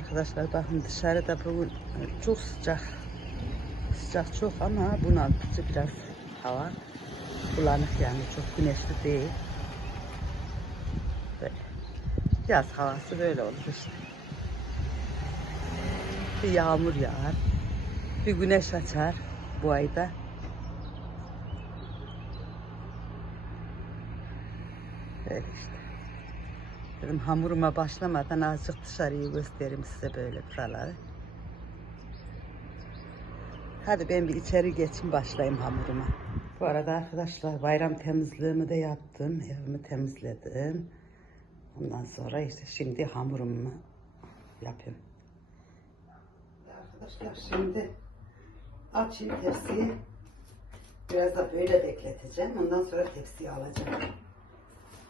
Arkadaşlar bakın dışarıda bugün çok sıcak. Sıcak çok ama bunaltıcı biraz hava. Bulanık yani çok güneşli değil. Böyle. Yaz havası böyle olur işte. Bir yağmur yağar. Bir güneş açar bu ayda. Böyle işte. Dedim hamuruma başlamadan azıcık dışarıyı göstereyim size böyle buraları. Hadi ben bir içeri geçeyim başlayayım hamuruma. Bu arada arkadaşlar bayram temizliğimi de yaptım. Evimi temizledim. Ondan sonra işte şimdi hamurumu yapıyorum. Arkadaşlar şimdi açayım tepsiyi. Biraz da böyle bekleteceğim. Ondan sonra tepsiye alacağım.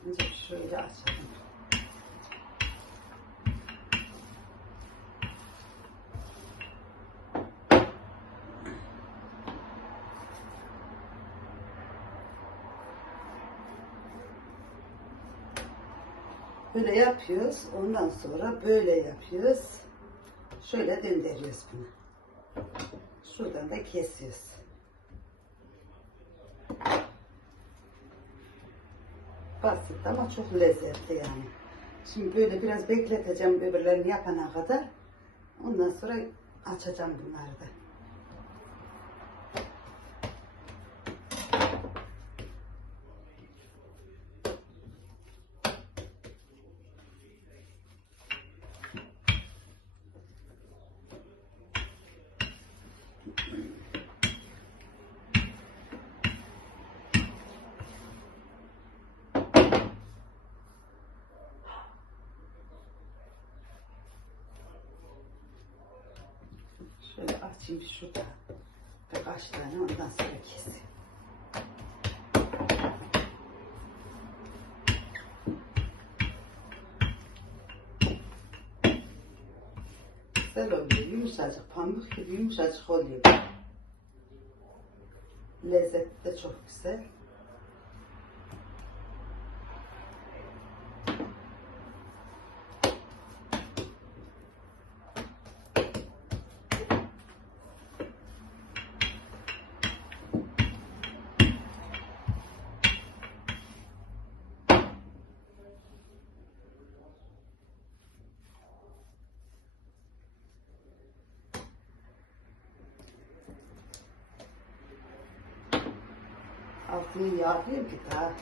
Önce şöyle açalım. Böyle yapıyoruz. Ondan sonra böyle yapıyoruz. Şöyle döndürüyoruz bunu. Şuradan da kesiyoruz. Basit ama çok lezzetli yani. Şimdi böyle biraz bekleteceğim öbürlerini yapana kadar. Ondan sonra açacağım bunları da. Şöyle açayım şurada. Birkaç tane ondan sonra keseyim. Güzel oluyor. Yumuşacık, pamuk gibi yumuşacık oluyor. Lezzeti de çok güzel. Altını yağlayayım ki daha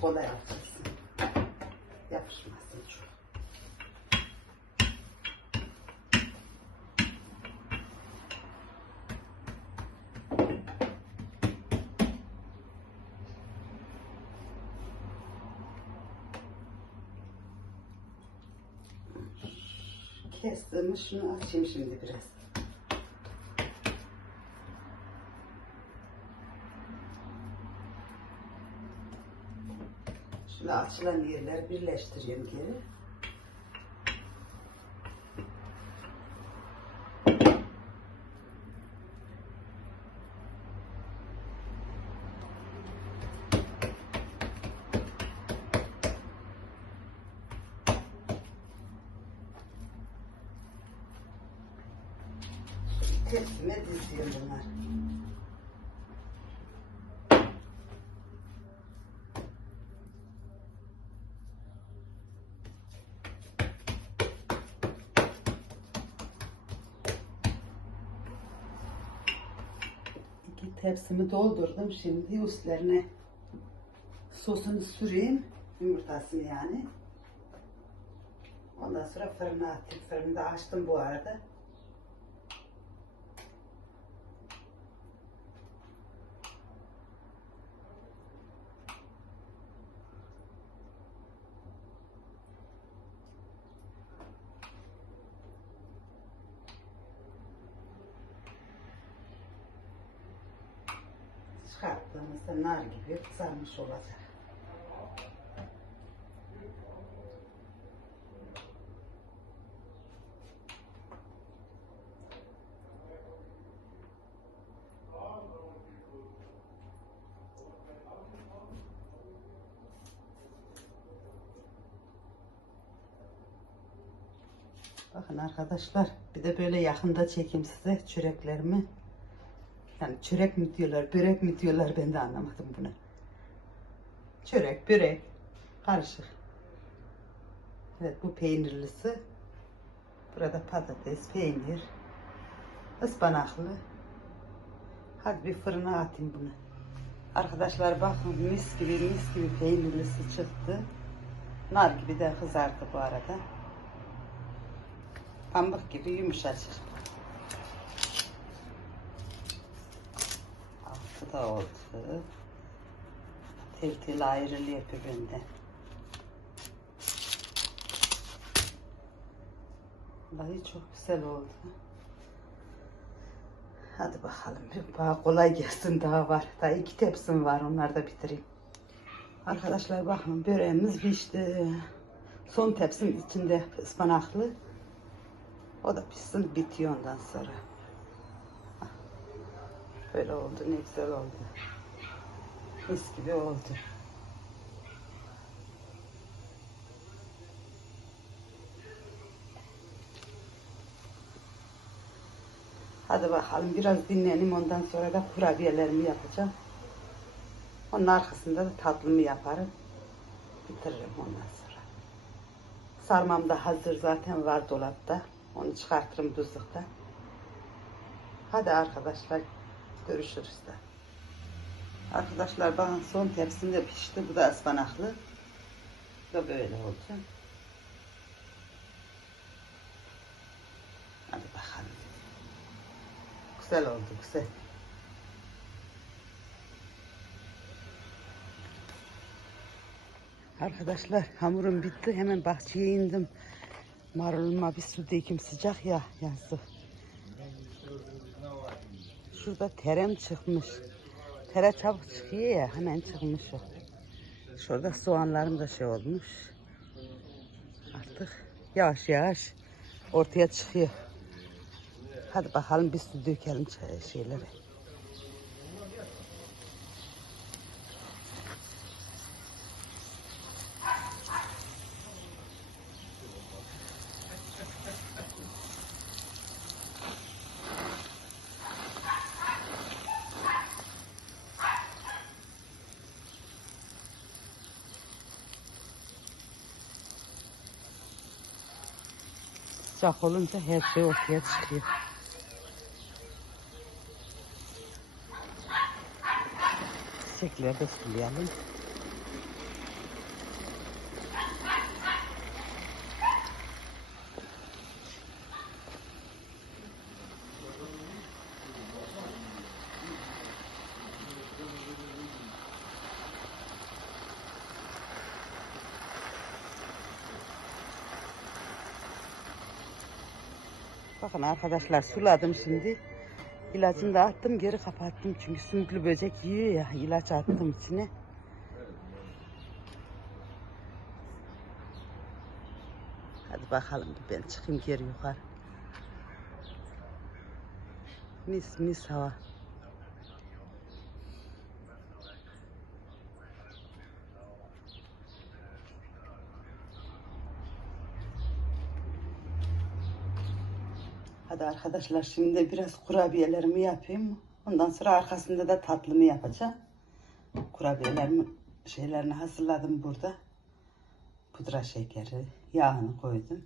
kolay açılsın. Yapışmasın çok. Kestim. Şunu açayım şimdi biraz. Şöyle açılan yerleri birleştiriyorum geri. Tepsimi doldurdum. Şimdi üstlerine sosunu süreyim. Yumurtasını yani. Ondan sonra fırına atayım. Fırını da açtım bu arada. gibi olacak. Bakın arkadaşlar bir de böyle yakında çekim size çöreklerimi yani çörek mi diyorlar, börek mi diyorlar ben de anlamadım bunu. Çörek, börek, karışık. Evet bu peynirlisi. Burada patates, peynir, ıspanaklı. Hadi bir fırına atayım bunu. Arkadaşlar bakın mis gibi mis gibi peynirlisi çıktı. Nar gibi de kızardı bu arada. Pamuk gibi yumuşacık. Da oldu. Tel tel ayrılıyor birbirinden. Vallahi çok güzel oldu. Hadi bakalım. Bir bana kolay gelsin daha var. Daha iki tepsim var. Onları da bitireyim. Arkadaşlar bakın böreğimiz pişti. Son tepsim içinde ıspanaklı. O da pişsin bitiyor ondan sonra. Böyle oldu ne güzel oldu. Mis gibi oldu. Hadi bakalım biraz dinleneyim ondan sonra da kurabiyelerimi yapacağım. Onun arkasında da tatlımı yaparım. Bitiririm ondan sonra. Sarmam da hazır zaten var dolapta. Onu çıkartırım buzlukta. Hadi arkadaşlar görüşürüz de. Arkadaşlar bakın son tepsim de pişti. Bu da ıspanaklı. Bu da böyle oldu. Hadi bakalım. Güzel oldu güzel. Arkadaşlar hamurum bitti. Hemen bahçeye indim. Maruluma bir su döküm sıcak ya yazdı. Şurada terem çıkmış. Tere çabuk çıkıyor ya hemen çıkmış o. Şurada soğanlarım da şey olmuş. Artık yavaş yavaş ortaya çıkıyor. Hadi bakalım bir su dökelim şeyleri. تاخذ انت هاتي وحياة الشيخ الشيخ لاباس اللي يعمل Bakın arkadaşlar suladım şimdi. İlacını da attım geri kapattım çünkü sümüklü böcek yiyor ya ilaç attım içine. Hadi bakalım ben çıkayım geri yukarı. Mis mis hava. Hadi arkadaşlar şimdi biraz kurabiyelerimi yapayım. Ondan sonra arkasında da tatlımı yapacağım. Kurabiyelerimi şeylerini hazırladım burada. Pudra şekeri, yağını koydum.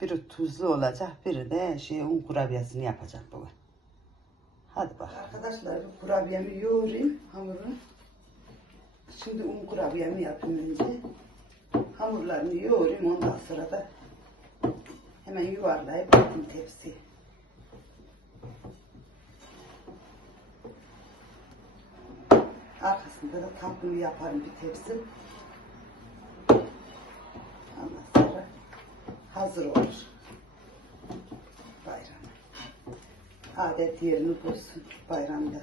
Biri tuzlu olacak, biri de şey un kurabiyesini yapacak bugün. Hadi bak. Arkadaşlar kurabiyemi yoğurayım hamuru. Şimdi un kurabiyemi yapayım önce. Hamurlarını yoğurayım ondan sonra da Hemen yuvarlayıp koydum tepsiye. Arkasında da tatlımı yaparım bir tepsi. Ondan sonra hazır olur. Bayrama. Adet yerini bulsun bayramda.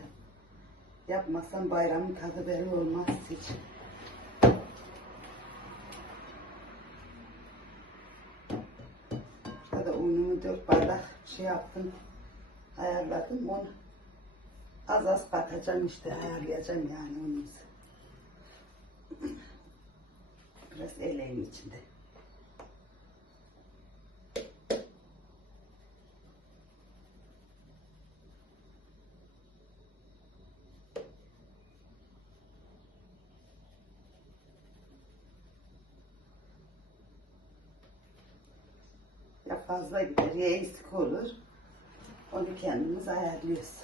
Yapmazsam bayramın tadı belli olmaz hiç. Dört bardak şey yaptım. Ayarladım onu. Az az katacağım işte ayarlayacağım yani onu. Biraz eleğin içinde. Fazla gider ya eksik olur. Onu kendimiz ayarlıyoruz.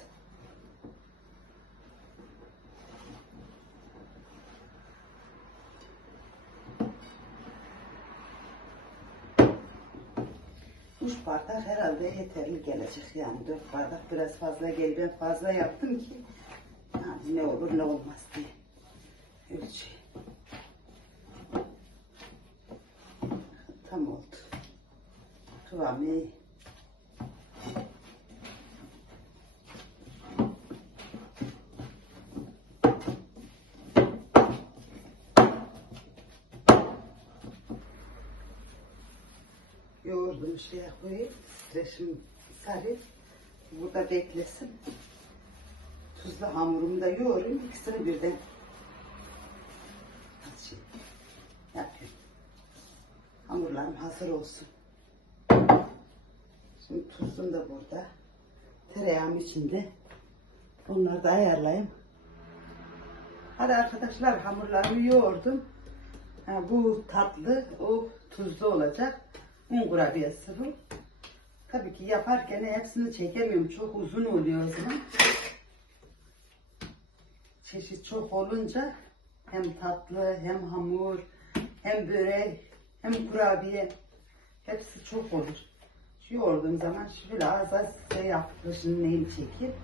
Üç bardak herhalde yeterli gelecek yani dört bardak biraz fazla gel ben fazla yaptım ki ne olur ne olmaz diye ölçü. Tam oldu. Kıvamı iyi. Yoğurdumu şeye koyayım. Streçim sarayım. Burada beklesin. Tuzlu hamurumu da yoğurayım. İkisini birden yapıyorum. Hamurlarım hazır olsun. Tuzum da burada. Tereyağım içinde. Onları da ayarlayayım. Hadi arkadaşlar hamurlarımı yoğurdum. Ha, bu tatlı, o tuzlu olacak. Un kurabiyesi bu. Tabii ki yaparken hepsini çekemiyorum. Çok uzun oluyor o zaman. Çeşit çok olunca hem tatlı hem hamur hem börek hem kurabiye hepsi çok olur. Yoğurduğum zaman şöyle az az size neyini çekip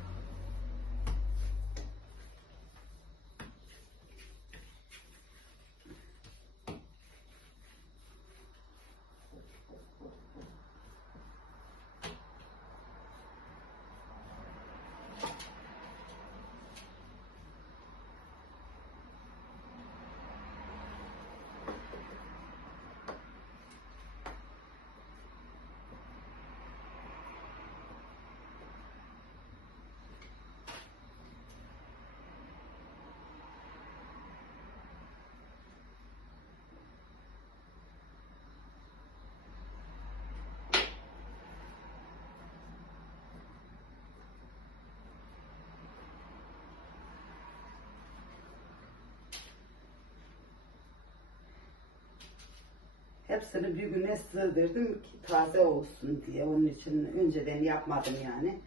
Hepsini bir güne sığdırdım ki taze olsun diye. Onun için önceden yapmadım yani.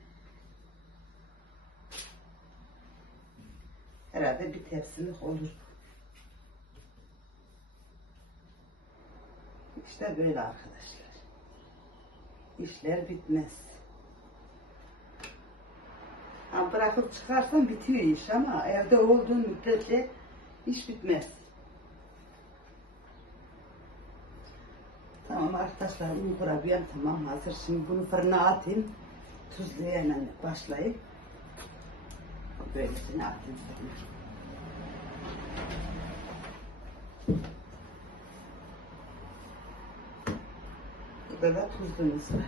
Herhalde bir tepsilik olur. İşte böyle arkadaşlar. İşler bitmez. Ha, bırakıp çıkarsan bitiyor iş ama evde olduğun müddetçe iş bitmez. Tamam arkadaşlar un kurabiyem tamam hazır. Şimdi bunu fırına atayım. Tuzluya hemen başlayıp böylesine atayım fırına. Burada da tuzluğumuz var.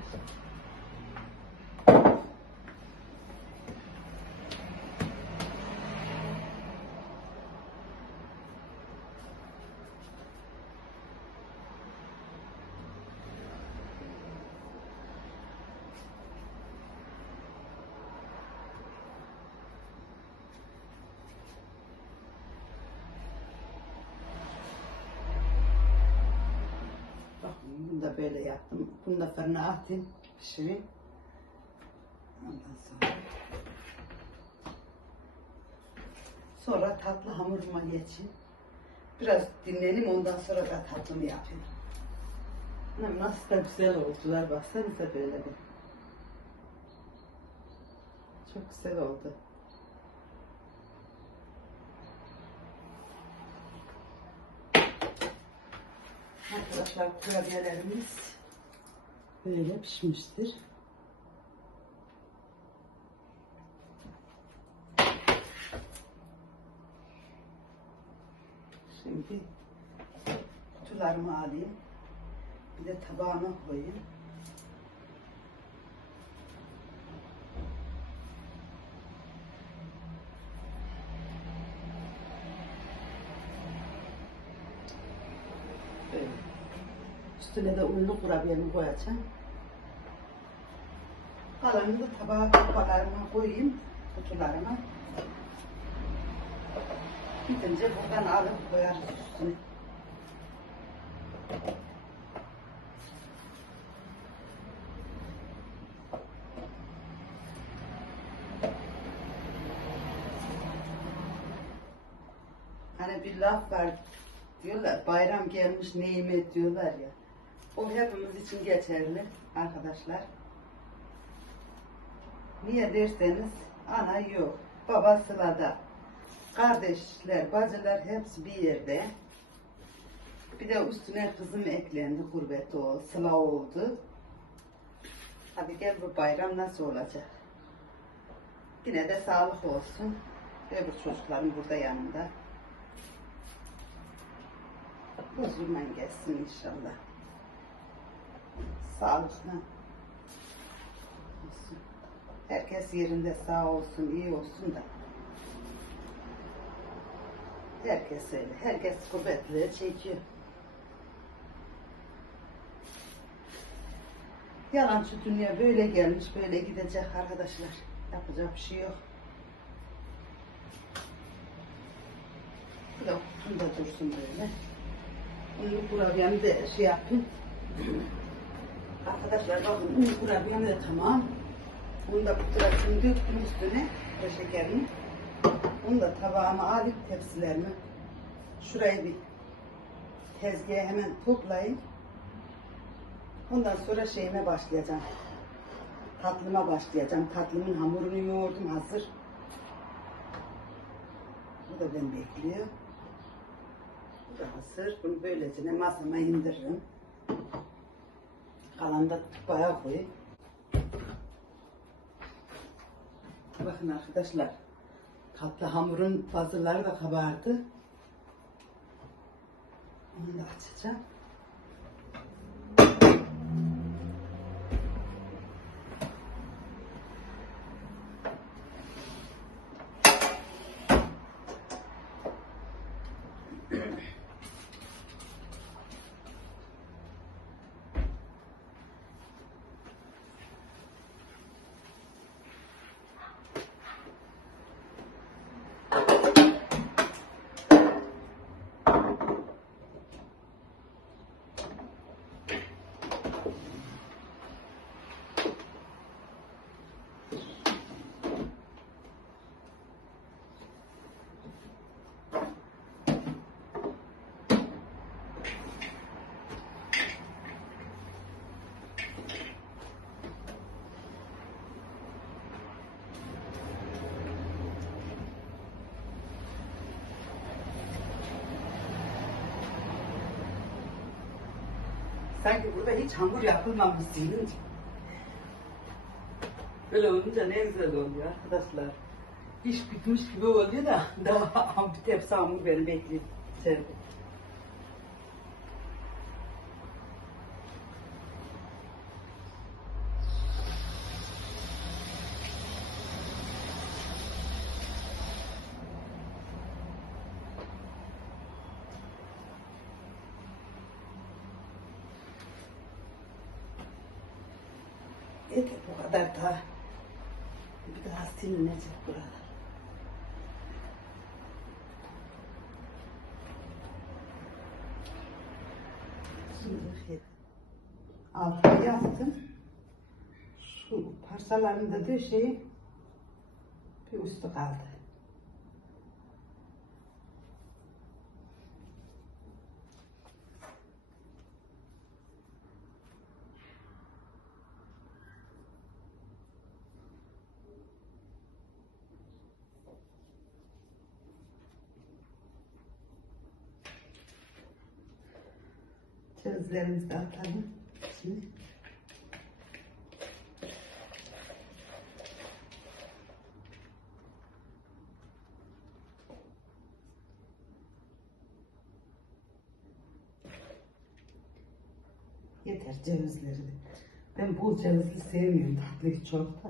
Bakın bunu da böyle yaptım. Bunu da fırına atayım. Pişireyim. Ondan sonra. Sonra tatlı hamuruma geçeyim. Biraz dinleneyim ondan sonra da tatlımı yapayım. Nasıl da güzel oldular baksanıza böyle bir. Çok güzel oldu. Arkadaşlar kurabiyelerimiz böyle pişmiştir. Şimdi kutularımı alayım. Bir de tabağıma koyayım. Böyle. Üstüne de unlu kurabiyemi koyacağım. Kalanını da tabağa kapalarıma koyayım, kutularıma. Bitince buradan alıp koyarız üstüne. Hani bir laf var diyorlar, bayram gelmiş neyime diyorlar ya. O hepimiz için geçerli arkadaşlar. Niye derseniz ana yok. Baba sılada. Kardeşler, bacılar hepsi bir yerde. Bir de üstüne kızım eklendi gurbette o sıla oldu. Hadi gel bu bayram nasıl olacak? Yine de sağlık olsun. Öbür çocuklarım burada yanında. Huzurman gelsin inşallah. Sağlıkla olsun. Herkes yerinde sağ olsun, iyi olsun da. Herkes öyle. Herkes kuvvetli çekiyor. Yalan şu dünya böyle gelmiş, böyle gidecek arkadaşlar. Yapacak bir şey yok. Bu da kutumda dursun böyle. Bunu kurabiyemi de şey yapayım. Arkadaşlar bakın un kurabiyem de tamam. Bunu da pıtırasını döktüm üstüne ve şekerini. Bunu da tabağıma alıp tepsilerimi şurayı bir tezgaha hemen toplayayım. Ondan sonra şeyime başlayacağım. Tatlıma başlayacağım. Tatlımın hamurunu yoğurdum hazır. Bu da ben bekliyor. Bu da hazır. Bunu böylece masama indiririm. Kalan da bayağı koyayım. Bakın arkadaşlar. Tatlı hamurun bazıları da kabardı. Onu da açacağım. Sanki burada hiç hamur yapılmamış senin. Böyle olunca ne güzel oluyor arkadaşlar. İş bitmiş gibi oluyor da daha bir tepsi hamur beni bekliyor içeride. Yeter bu kadar daha. Bir daha silinecek burada. Altını yaptım. Şu parçalarını da döşeyim. Bir üstü kaldı. Cevizlerimizi de atalım. Şimdi. Yeter cevizleri de. Ben bol cevizli sevmiyorum tatlıyı çok da.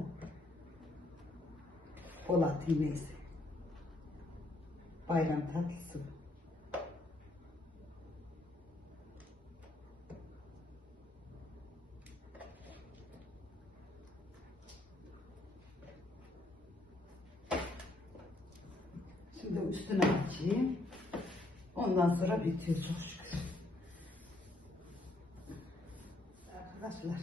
Bol neyse. Bayram tatlısı. bu. Şimdi üstüne açayım. Ondan sonra bitiyor çok şükür. Arkadaşlar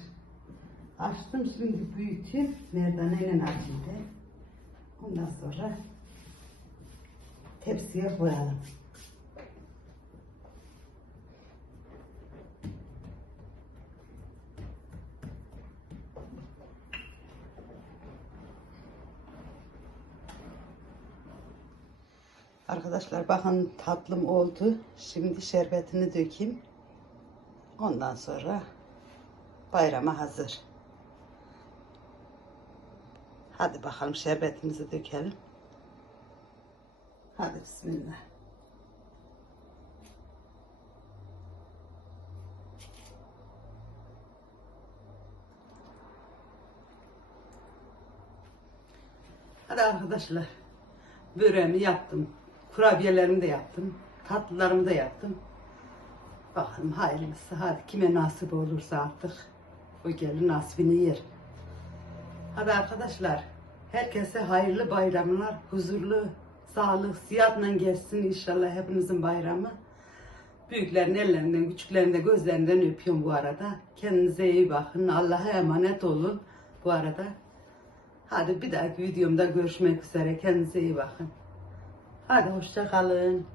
açtım şimdi büyüteyim. Merdaneyle açayım de. Ondan sonra tepsiye koyalım. Arkadaşlar bakın tatlım oldu. Şimdi şerbetini dökeyim. Ondan sonra bayrama hazır. Hadi bakalım şerbetimizi dökelim. Hadi bismillah. Hadi arkadaşlar. Böreğimi yaptım. Kurabiyelerimi de yaptım. Tatlılarımı da yaptım. Bakalım hayırlısı. Hadi kime nasip olursa artık. O gelir nasibini yer. Hadi arkadaşlar. Herkese hayırlı bayramlar. Huzurlu, sağlık, sıhhatle geçsin inşallah hepinizin bayramı. Büyüklerin ellerinden, küçüklerin de gözlerinden öpüyorum bu arada. Kendinize iyi bakın. Allah'a emanet olun bu arada. Hadi bir dahaki videomda görüşmek üzere. Kendinize iyi bakın. Hadi hoşça kalın.